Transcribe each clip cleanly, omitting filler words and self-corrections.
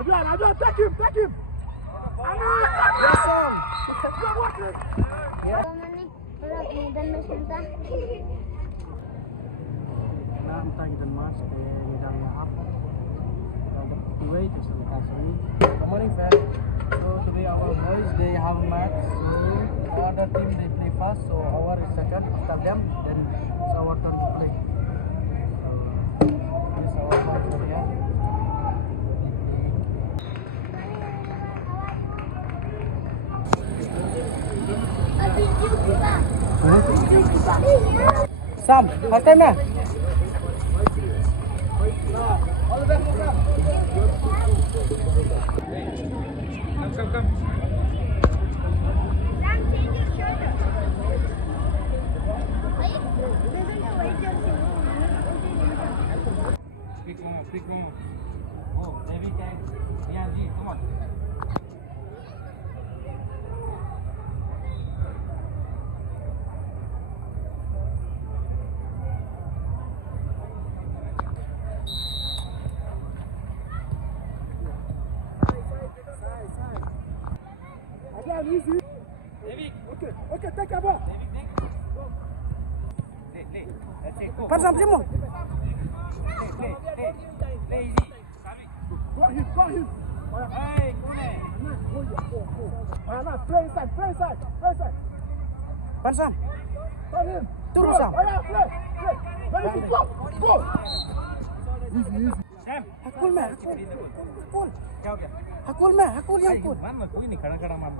Adrian, take him. Good morning, fans. So today our boys they have a match. So other team they play first, so our is second. After them, then it's our turn to play. So this is our boys over here. Sam, first time na? All the best, Sam. Come. Sam, change your shirt. Quick one. Oh, David, Biang, come on. Easy. David. Okay, take a ball. Play. That's it. Go. Pass up, Jimmo. Play easy. Go him. Hey, Kune. Play inside. Pass him. Turn him. Turun, Sam. Play. Ready to go. Easy. Sam. Hakul. क्या हो गया? Hakul yang hakul. मार कोई नहीं खड़ा मार.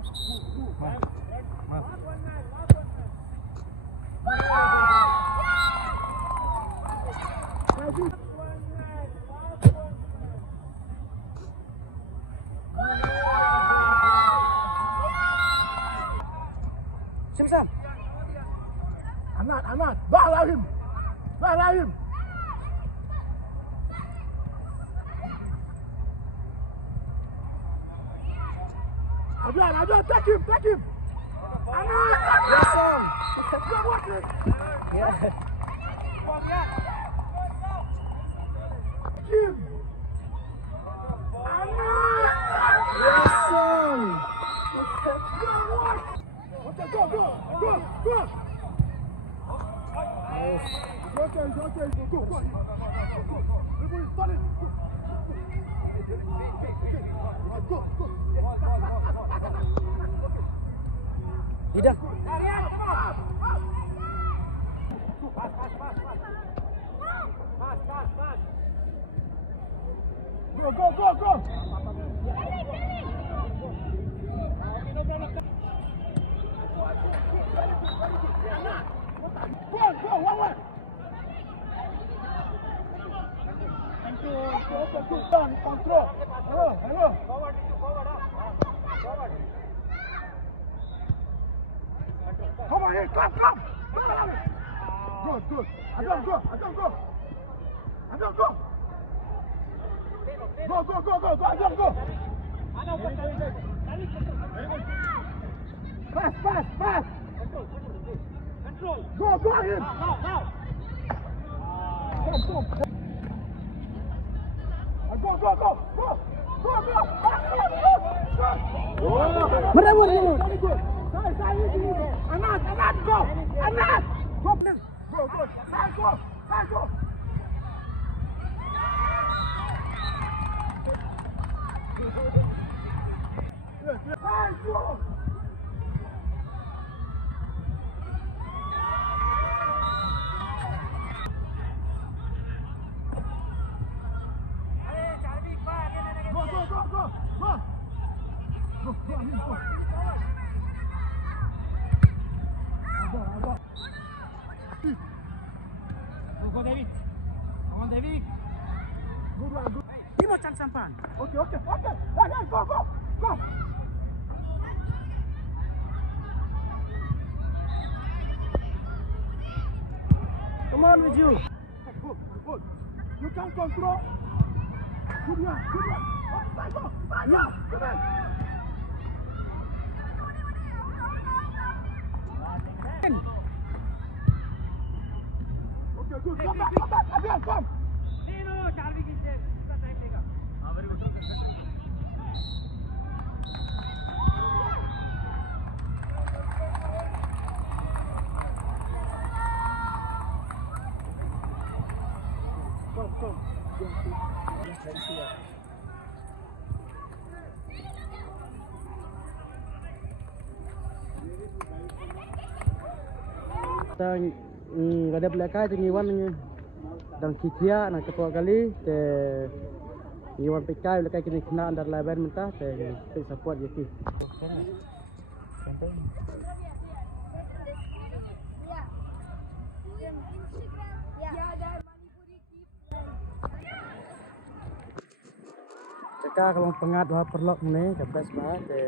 Sam. I'm not. Don't allow him. Adrian, take him. Okay, go. Okay, go. Go. Idang. Pass. Go. Go, one way. Control. Hello. Forward. Come on here, come. Good. Adrian, go. Adrian, go. Pass. Control. Go him. Now. Come. Go. Very good. Anat, go. Go. Side go. Side go. Go, David. Come on, David. Good one. Timo chan sampan. Okay. Hey, go. Come on with you. Good. You can control. Good one. Side go. Come on. Okay, good. Come back. Again, come. No, Charlie is there. इसका time लेगा. हाँ, very good. come. Tang ada belakang tinggiwan dan kikia nak ketua kali te iwan pikai belakang kini kena under 11 mentah te support yaki. Jaka kalau pengat wah perlok ni dapat sebab te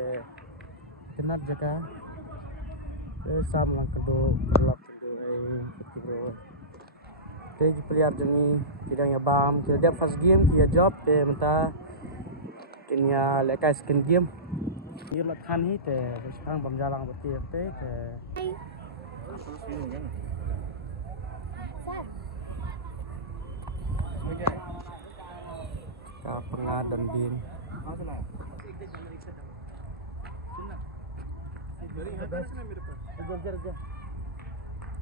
kenat jaka Samborlang kedua perlok kedua te player jengi tidak bam kita dia first game dia job te mentah kenya lekai second game dia latihan ni te sekarang bam jalang berarti te kau pengat dan bin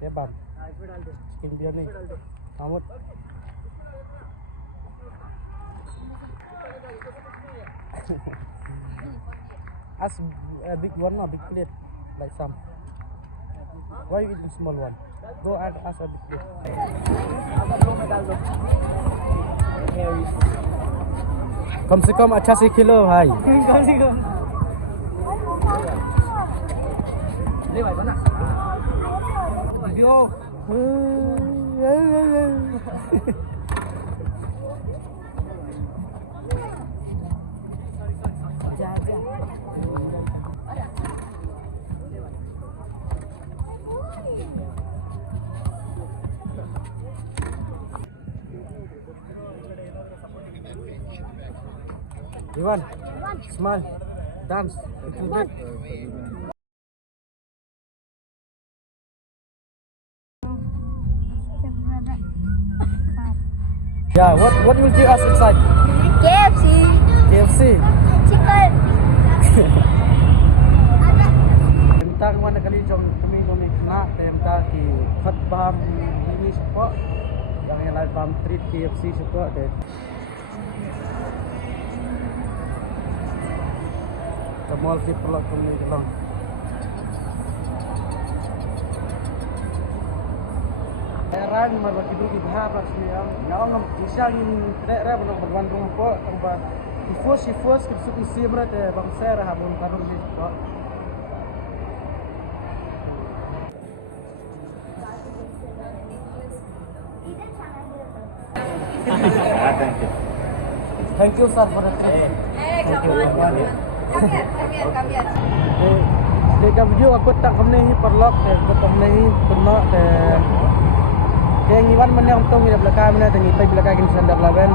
ya bang skin dia ni Mahmud as a big one or big plate like some why you eating small one go add as a big plate कम से कम 88 kilo भाई कम से कम ले भाई बना video Iwan, smile, dance, little bit. Yeah, what will you ask inside? KFC. KFC. Chicken. Minta kemana kali kami nak minta ki khat bam ini support yang lain bam treat KFC support deh. Mall ke pelak kami dalam. Heran malah tidur di bahar sini yang ngam isang ini tidak benar berwandung po tambah ifos ke suku sibra te bangsa rah belum karun di po. Thank you sir for the Kami. Dekat video aku tak kami ni perlok aku kami ni penak Iwan mana untung di belakang mana tadi pai belakang kini sandar lawan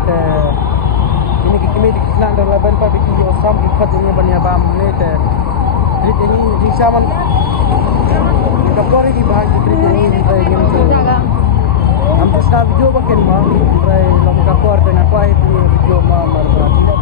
ini kami di sandar lawan pa biki osam ikat ini banyak bam ni jadi ini di zaman kapori di bahan jadi ini pai game tu hampir setiap video pakai mah pai lom kapor dengan apa itu video mah berarti